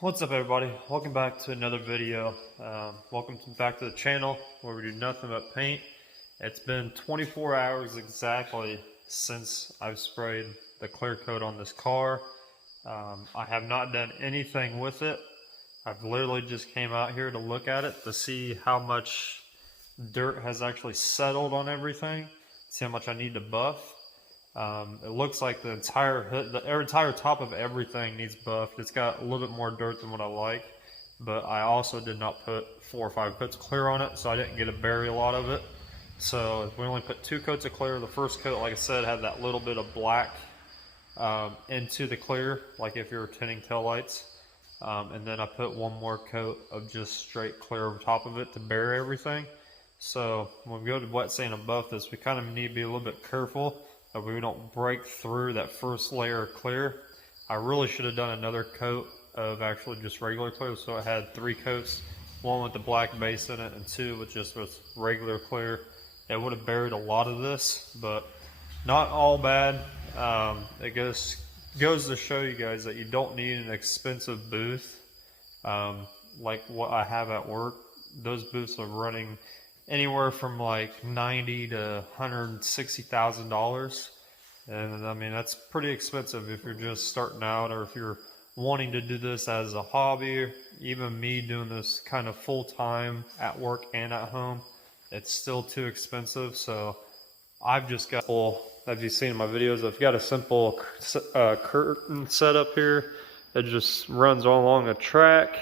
What's up, everybody? Welcome back to another video. Back to the channel where we do nothing but paint. It's been 24 hours exactly since I've sprayed the clear coat on this car. I have not done anything with it. I've literally just came out here to look at it to see how much dirt has actually settled on everything, see how much I need to buff. It looks like the entire hood, the entire top of everything needs buffed. It's got a little bit more dirt than what I like, but I also did not put 4 or 5 coats of clear on it, so I didn't get to bury a lot of it. So we only put 2 coats of clear. The first coat, like I said, had that little bit of black into the clear, like if you were tinting taillights. And then I put 1 more coat of just straight clear over top of it to bury everything. So when we go to wet sand and buff this, we kind of need to be a little bit careful that we don't break through that first layer of clear. I really should have done another coat of actually just regular clear, so I had 3 coats, 1 with the black base in it and 2 with just with regular clear. It would have buried a lot of this, but not all bad. It goes to show you guys that you don't need an expensive booth like what I have at work. Those booths are running anywhere from like $90,000 to $160,000, and I mean that's pretty expensive if you're just starting out, or if you're wanting to do this as a hobby. Even me doing this kind of full time at work and at home, it's still too expensive. So I've just got, as you've seen in my videos, I've got a simple curtain set up here that just runs all along a track,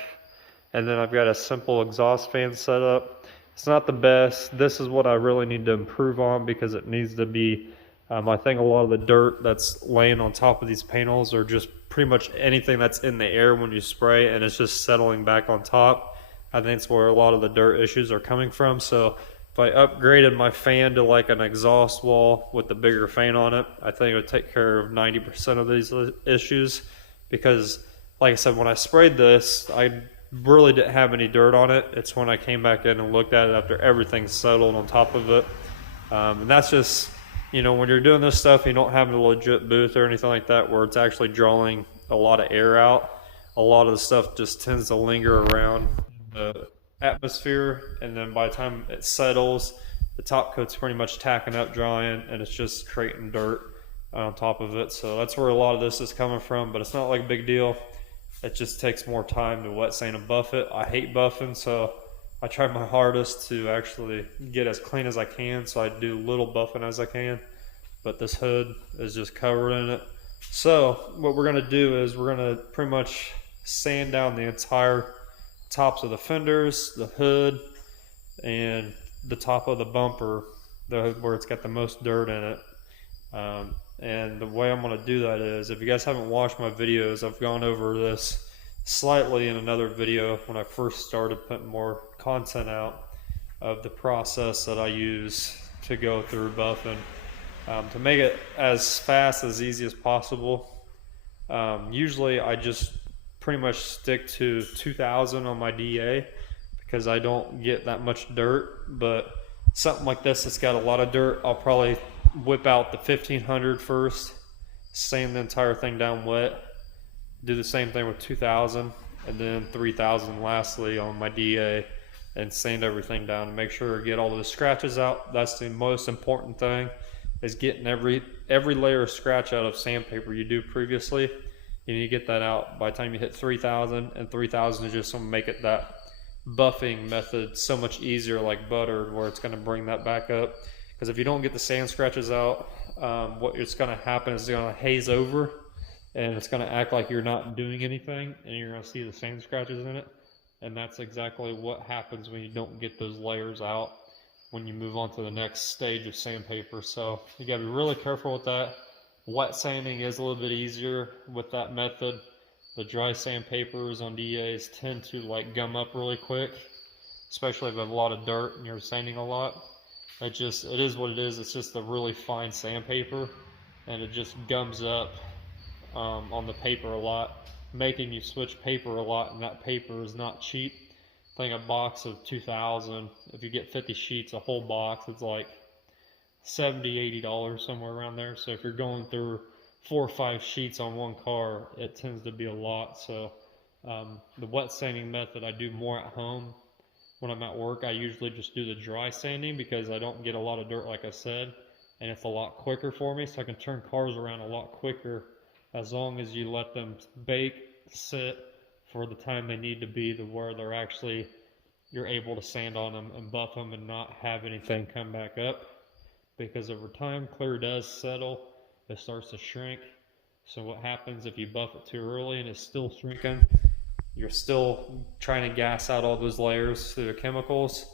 and then I've got a simple exhaust fan set up. It's not the best. This is what I really need to improve on, because it needs to be, I think a lot of the dirt that's laying on top of these panels, or just pretty much anything that's in the air when you spray and it's just settling back on top, I think it's where a lot of the dirt issues are coming from. So if I upgraded my fan to like an exhaust wall with the bigger fan on it, I think it would take care of 90% of these issues. Because like I said, when I sprayed this, I really didn't have any dirt on it. It's when I came back in and looked at it after everything settled on top of it. And that's just, you know, when you're doing this stuff, you don't have a legit booth or anything like that where it's actually drawing a lot of air out. A lot of the stuff just tends to linger around the atmosphere, and then by the time it settles, the top coat's pretty much tacking up, drying, and it's just creating dirt on top of it. So that's where a lot of this is coming from, but it's not like a big deal. It just takes more time to wet sand and buff it. I hate buffing, so I try my hardest to actually get as clean as I can, so I do little buffing as I can. But this hood is just covered in it. So what we're going to do is we're going to pretty much sand down the entire tops of the fenders, the hood, and the top of the bumper, where it's got the most dirt in it. And the way I'm going to do that is, if you guys haven't watched my videos, I've gone over this slightly in another video when I first started putting more content out of the process that I use to go through buffing, to make it as fast, as easy as possible. Usually I just pretty much stick to 2000 on my DA, because I don't get that much dirt. But something like this that's got a lot of dirt, I'll probably whip out the 1500 first, sand the entire thing down wet, do the same thing with 2000, and then 3000 lastly on my DA, and sand everything down and make sure to get all of the scratches out. That's the most important thing, is getting every layer of scratch out of sandpaper you do previously. You need to get that out by the time you hit 3000, and 3000 is just going to make it that buffing method so much easier, like butter, where it's going to bring that back up. Because if you don't get the sand scratches out, what it's going to happen is it's going to haze over, and it's going to act like you're not doing anything, and you're going to see the sand scratches in it. And that's exactly what happens when you don't get those layers out when you move on to the next stage of sandpaper. So you got to be really careful with that. Wet sanding is a little bit easier with that method. The dry sandpapers on DAs tend to like gum up really quick, especially if you have a lot of dirt and you're sanding a lot. It is what it is. It's just a really fine sandpaper, and it just gums up on the paper a lot, making you switch paper a lot, and that paper is not cheap. I think a box of 2000, if you get 50 sheets, a whole box, it's like $70–$80, somewhere around there. So if you're going through 4 or 5 sheets on one car, it tends to be a lot. So The wet sanding method I do more at home. When I'm at work, I usually just do the dry sanding because I don't get a lot of dirt, like I said, and it's a lot quicker for me, so I can turn cars around a lot quicker as long as you let them bake, sit for the time they need to be to where they're actually, you're able to sand on them and buff them and not have anything come back up. Because over time, clear does settle, it starts to shrink. So what happens if you buff it too early and it's still shrinking? You're still trying to gas out all those layers through the chemicals.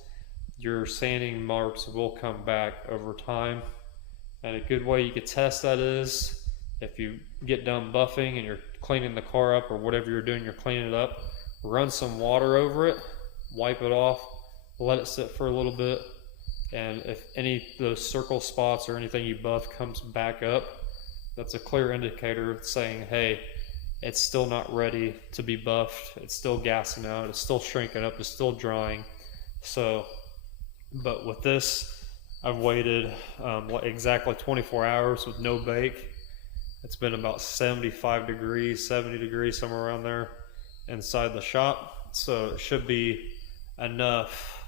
Your sanding marks will come back over time. And a good way you could test that is if you get done buffing and you're cleaning the car up or whatever you're doing, you're cleaning it up, run some water over it, wipe it off, let it sit for a little bit. And if any of those circle spots or anything you buff comes back up, that's a clear indicator saying, hey, it's still not ready to be buffed. It's still gassing out. It's still shrinking up. It's still drying. So, but with this, I've waited exactly 24 hours with no bake. It's been about 75 degrees, 70 degrees, somewhere around there inside the shop. So it should be enough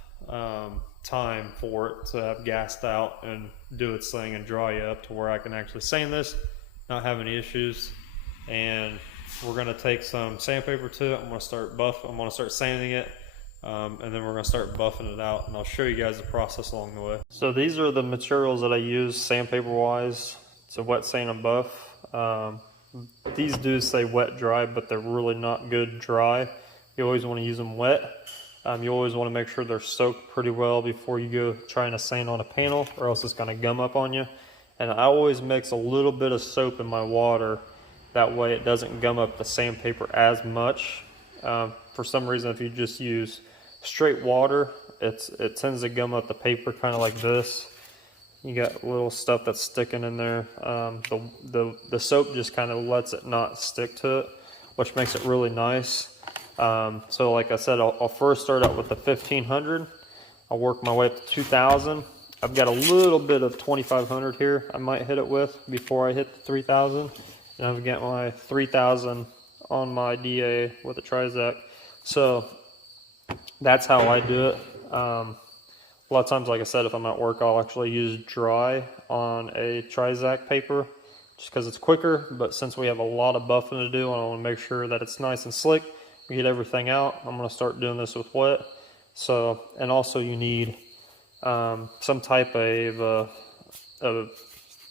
time for it to have gassed out and do its thing and dry up to where I can actually sand this, not have any issues. And we're going to take some sandpaper to it. I'm going to start sanding it, and then we're going to start buffing it out, and I'll show you guys the process along the way. So these are the materials that I use sandpaper wise to wet sand and buff. These do say wet dry, but they're really not good dry. You always want to use them wet. You always want to make sure they're soaked pretty well before you go trying to sand on a panel, or else it's going to gum up on you. And I always mix a little bit of soap in my water. That way it doesn't gum up the sandpaper as much. For some reason, if you just use straight water, it tends to gum up the paper kind of like this. You got little stuff that's sticking in there. The soap just kind of lets it not stick to it, which makes it really nice. So like I said, I'll first start out with the 1500. I'll work my way up to 2000. I've got a little bit of 2500 here I might hit it with before I hit the 3000. And I've got my 3000 on my DA with a Trizac. So that's how I do it. A lot of times, like I said, if I'm at work, I'll actually use dry on a Trizac paper just because it's quicker. But since we have a lot of buffing to do and I want to make sure that it's nice and slick, we get everything out, I'm going to start doing this with wet. So, and also you need some type of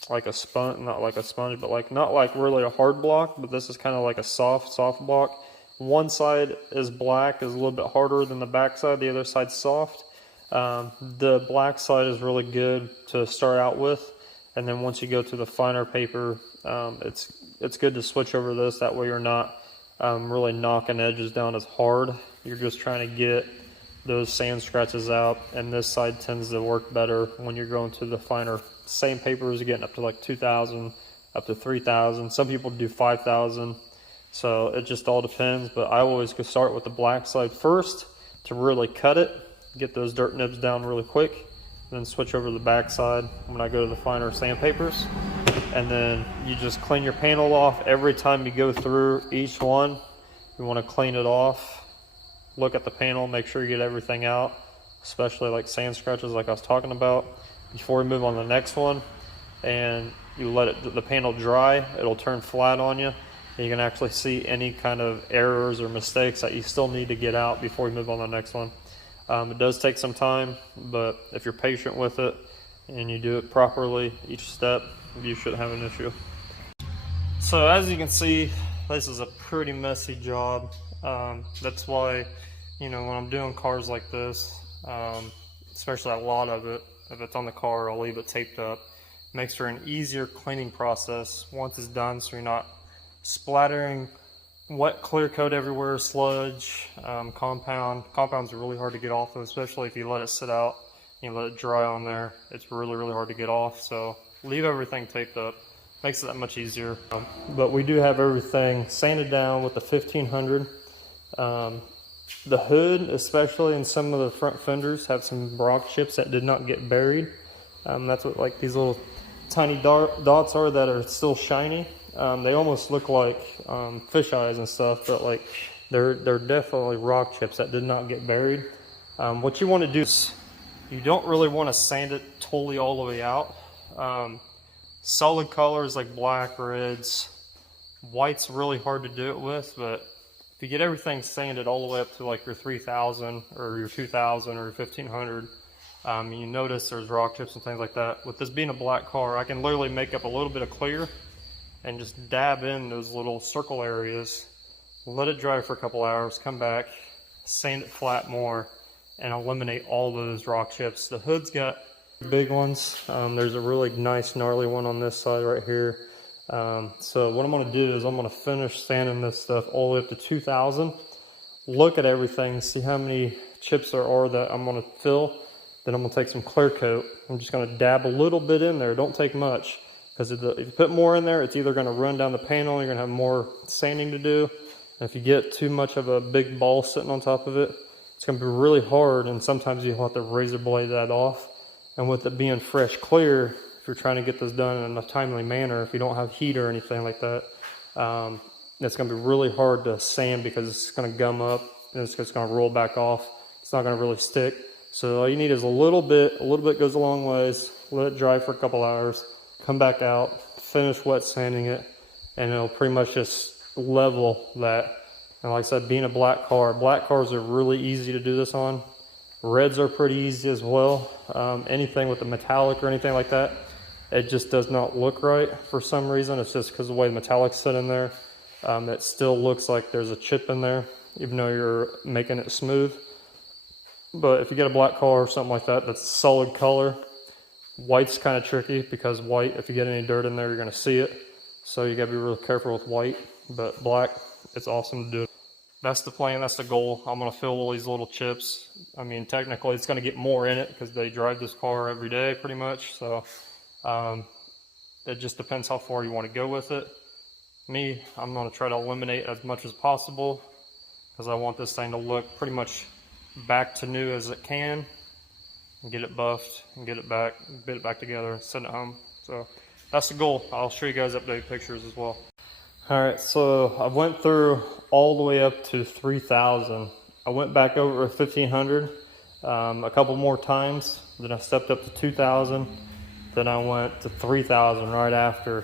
like a sponge, not like a sponge, but like not like really a hard block, but this is kind of like a soft block. One side is black, is a little bit harder than the back side. The other side's soft. The black side is really good to start out with, and then once you go to the finer paper, it's good to switch over this. That way you're not really knocking edges down as hard. You're just trying to get those sand scratches out, and this side tends to work better when you're going to the finer sandpaper is getting up to like 2000, up to 3000. Some people do 5000, so it just all depends. But I always go start with the black side first to really cut it, get those dirt nibs down really quick, then switch over to the back side when I go to the finer sandpapers. And then you just clean your panel off every time you go through each one. You want to clean it off, look at the panel, make sure you get everything out, especially like sand scratches like I was talking about. Before we move on to the next one, and you let the panel dry, it'll turn flat on you. And you can actually see any kind of errors or mistakes that you still need to get out before you move on to the next one. It does take some time, but if you're patient with it and you do it properly each step, you shouldn't have an issue. So as you can see, this is a pretty messy job. That's why, you know, when I'm doing cars like this, especially a lot of it, if it's on the car, I'll leave it taped up. Makes for an easier cleaning process once it's done, so you're not splattering wet clear coat everywhere, sludge, compound. Compounds are really hard to get off of, especially if you let it sit out and you let it dry on there. It's really, really hard to get off, so leave everything taped up. Makes it that much easier. But we do have everything sanded down with the 1500. The hood, especially, and some of the front fenders have some rock chips that did not get buried. That's what like these little tiny dots are that are still shiny. They almost look like fish eyes and stuff, but like They're definitely rock chips that did not get buried. What you want to do is you don't really want to sand it totally all the way out. Solid colors like black, reds, white's really hard to do it with, but if you get everything sanded all the way up to like your 3000 or your 2000 or your 1500, you notice there's rock chips and things like that. With this being a black car, I can literally make up a little bit of clear and just dab in those little circle areas, let it dry for a couple hours, come back, sand it flat more, and eliminate all those rock chips. The hood's got big ones. There's a really nice gnarly one on this side right here. So what I'm going to do is I'm going to finish sanding this stuff all the way up to 2000. Look at everything, see how many chips there are that I'm going to fill. Then I'm going to take some clear coat. I'm just going to dab a little bit in there. Don't take much, because if you put more in there, it's either going to run down the panel, you're going to have more sanding to do. And if you get too much of a big ball sitting on top of it, it's going to be really hard, and sometimes you'll have to razor blade that off. And with it being fresh clear, if you're trying to get this done in a timely manner, if you don't have heat or anything like that, it's going to be really hard to sand, because it's going to gum up and it's just going to roll back off. It's not going to really stick. So all you need is a little bit goes a long ways. Let it dry for a couple hours, come back out, finish wet sanding it, and it'll pretty much just level that. And like I said, being a black cars are really easy to do this on. Reds are pretty easy as well. Anything with the metallic or anything like that, it just does not look right for some reason. It's just because of the way the metallic's set in there. It still looks like there's a chip in there, even though you're making it smooth. But if you get a black car or something like that, that's a solid color. White's kind of tricky, because white, if you get any dirt in there, you're going to see it. So you got to be real careful with white. But black, it's awesome to do. That's the plan, that's the goal. I'm going to fill all these little chips. I mean, technically it's going to get more in it, because they drive this car every day pretty much. So it just depends how far you want to go with it. Me, I'm going to try to eliminate as much as possible, because I want this thing to look pretty much back to new as it can, and get it buffed and get it back together and send it home. So that's the goal. I'll show you guys updated pictures as well. Alright, so I went through all the way up to 3000. I went back over 1500 a couple more times, then I stepped up to 2000, then I went to 3000 right after.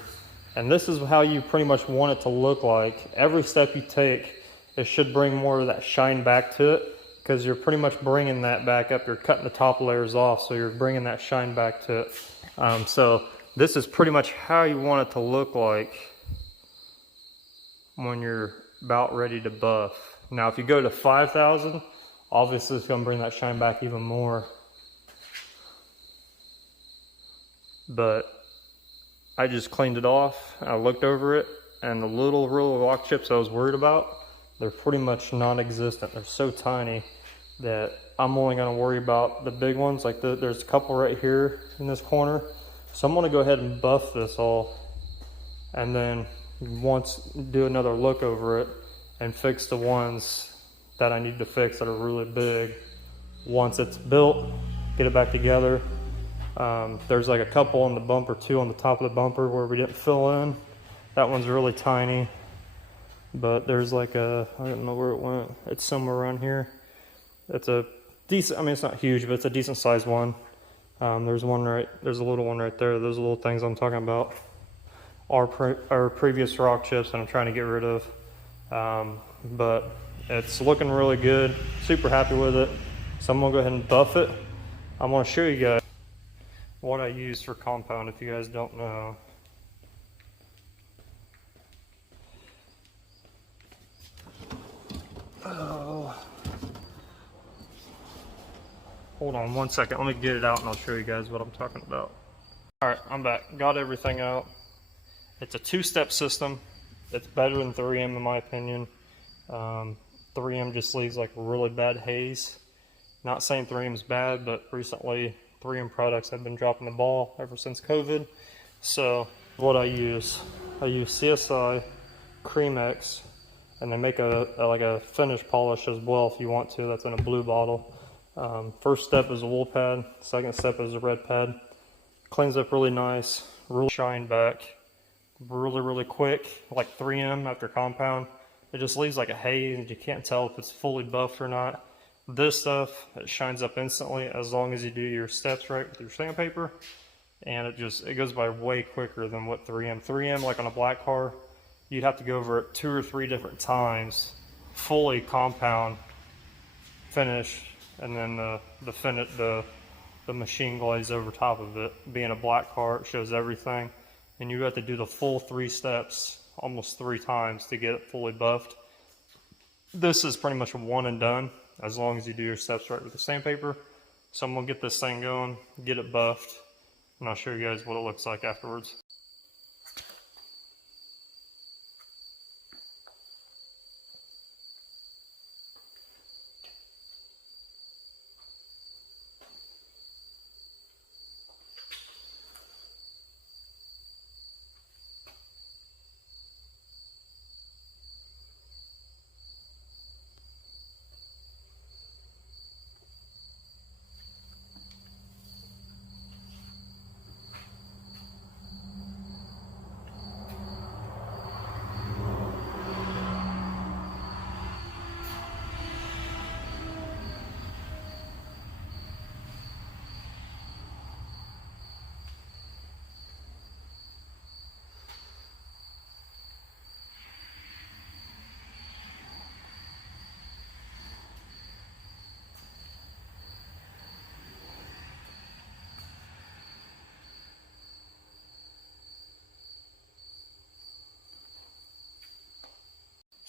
And this is how you pretty much want it to look like. Every step you take, it should bring more of that shine back to it, because you're pretty much bringing that back up. You're cutting the top layers off, so you're bringing that shine back to it. So this is pretty much how you want it to look like when you're about ready to buff. Now if you go to 5000, obviously it's going to bring that shine back even more. But I just cleaned it off, I looked over it, and the little rock chips I was worried about, they're pretty much non-existent. They're so tiny that I'm only going to worry about the big ones. Like there's a couple right here in this corner. So I'm going to go ahead and buff this all, and then do another look over it and fix the ones that I need to fix that are really big. Once it's built, get it back together. There's like a couple on the bumper too, on the top of the bumper where we didn't fill in. That one's really tiny, but there's like I don't know where it went. It's somewhere around here. It's a decent, I mean, it's not huge, but it's a decent sized one. There's a little one right there. Those are little things I'm talking about. Our previous rock chips that I'm trying to get rid of. But it's looking really good. Super happy with it. So I'm gonna go ahead and buff it. I'm gonna show you guys what I use for compound if you guys don't know. Oh. Hold on one second, let me get it out and I'll show you guys what I'm talking about. Alright, I'm back. Got everything out. It's a two-step system. It's better than 3M in my opinion. 3M just leaves like really bad haze. Not saying 3M's bad, but recently 3M products have been dropping the ball ever since COVID. So what I use CSI, Creamex, and they make like a finish polish as well if you want to. That's in a blue bottle. First step is a wool pad. Second step is a red pad. Cleans up really nice, really shine back, really quick, like 3M after compound. it just leaves like a haze and you can't tell if it's fully buffed or not. This stuff, it shines up instantly as long as you do your steps right with your sandpaper, and it goes by way quicker than what 3M. 3M, like on a black car, you'd have to go over it 2 or 3 different times, fully compound, finish, and then the machine glaze over top of it. Being a black car, it shows everything, and you have to do the full 3 steps almost 3 times to get it fully buffed. This is pretty much a one and done as long as you do your steps right with the sandpaper. So I'm gonna get this thing going, get it buffed, and I'll show you guys what it looks like afterwards.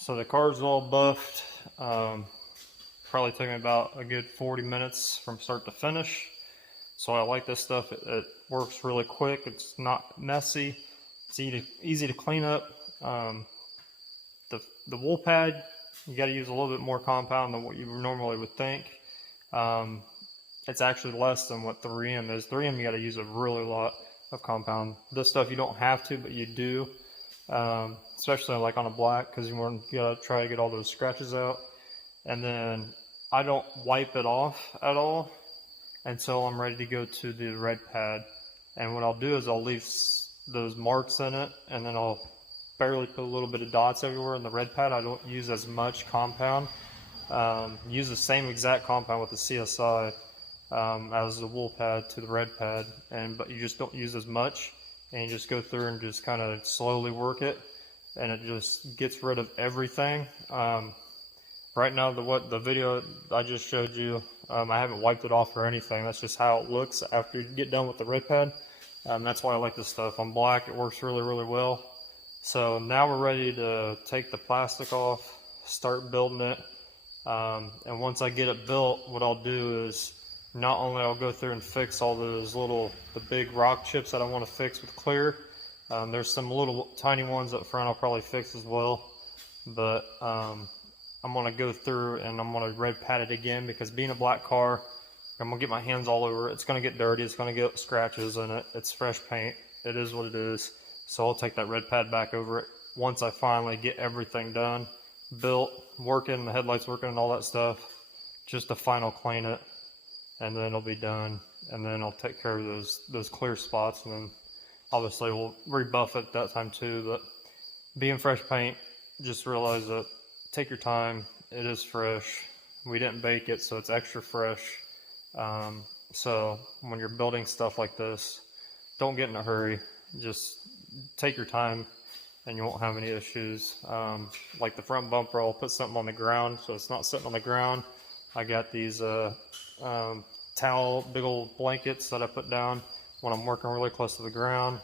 So the car's all buffed. Probably took me about a good 40 minutes from start to finish. So I like this stuff. It works really quick. It's not messy. It's easy to clean up. The wool pad, you got to use a little bit more compound than what you normally would think. It's actually less than what 3M is. 3M, you got to use a really lot of compound. This stuff you don't have to, but you do. Especially like on a black, because you gotta try to get all those scratches out. And then I don't wipe it off at all until I'm ready to go to the red pad. And what I'll do is I'll leave those marks in it, and then I'll barely put a little bit of dots everywhere in the red pad. I don't use as much compound. Use the same exact compound with the CSI as the wool pad to the red pad, but you just don't use as much, and you just go through and just kind of slowly work it, and it just gets rid of everything. Right now, the video I just showed you, I haven't wiped it off or anything. That's just how it looks after you get done with the red pad. That's why I like this stuff. On black, it works really, really well. So now we're ready to take the plastic off, start building it. And once I get it built, what I'll do is not only I'll go through and fix all those the big rock chips that I want to fix with clear. There's some little tiny ones up front I'll probably fix as well. But I'm going to go through and I'm going to red pad it again, because being a black car, I'm going to get my hands all over it. It's going to get dirty. It's going to get scratches in it. It's fresh paint. It is what it is. So I'll take that red pad back over it once I finally get everything done, built, working, the headlights working and all that stuff. Just to final clean it, and then it'll be done. And then I'll take care of those clear spots, and then obviously we'll rebuff it at that time too. But being fresh paint, just realize that take your time. It is fresh. We didn't bake it, so it's extra fresh. So when you're building stuff like this, don't get in a hurry. Just take your time and you won't have any issues. Like the front bumper, I'll put something on the ground so it's not sitting on the ground. I got these towel, big old blankets that I put down when I'm working really close to the ground.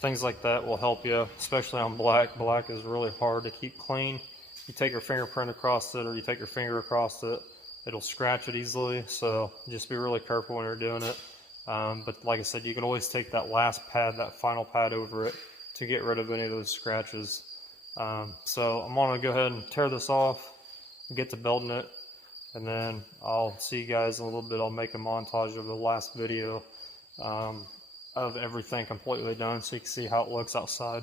Things like that will help you, especially on black. Black is really hard to keep clean. You take your fingerprint across it, or you take your finger across it, it'll scratch it easily. So just be really careful when you're doing it. But like I said, you can always take that last pad, that final pad over it to get rid of any of those scratches. So I'm going to go ahead and tear this off, get to building it, and then I'll see you guys in a little bit. I'll make a montage of the last video of everything completely done so you can see how it looks outside.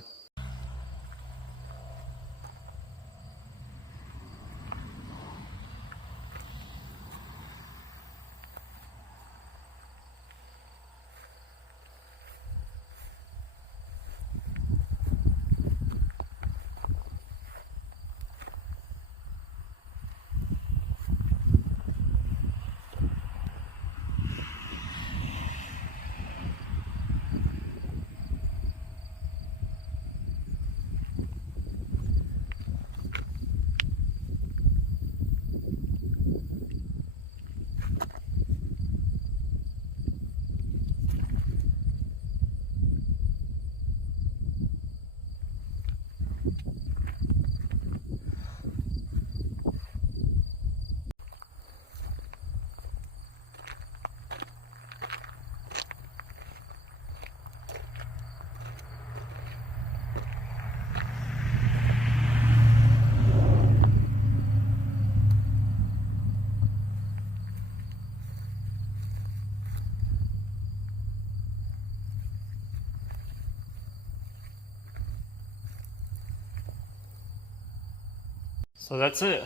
So that's it.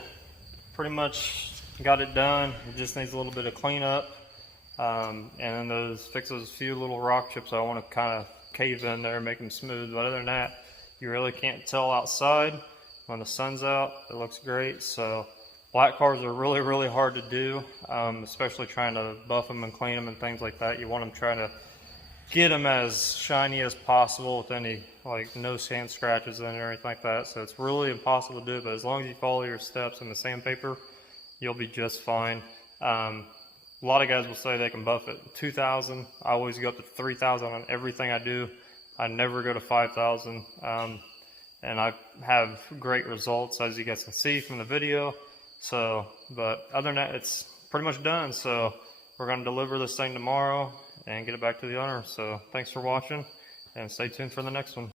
Pretty much got it done. It just needs a little bit of cleanup. And then fix those few little rock chips I want to kind of cave in there and make them smooth. But other than that, you really can't tell outside. When the sun's out, it looks great. So black cars are really, really hard to do, especially trying to buff them and clean them and things like that. You want them trying to get them as shiny as possible with any, like, no sand scratches in it or anything like that. So it's really impossible to do, but as long as you follow your steps in the sandpaper, you'll be just fine. A lot of guys will say they can buff it 2,000. I always go up to 3,000 on everything I do. I never go to 5,000. And I have great results, as you guys can see from the video. So, but other than that, it's pretty much done. So we're going to deliver this thing tomorrow and get it back to the owner. So thanks for watching, and stay tuned for the next one.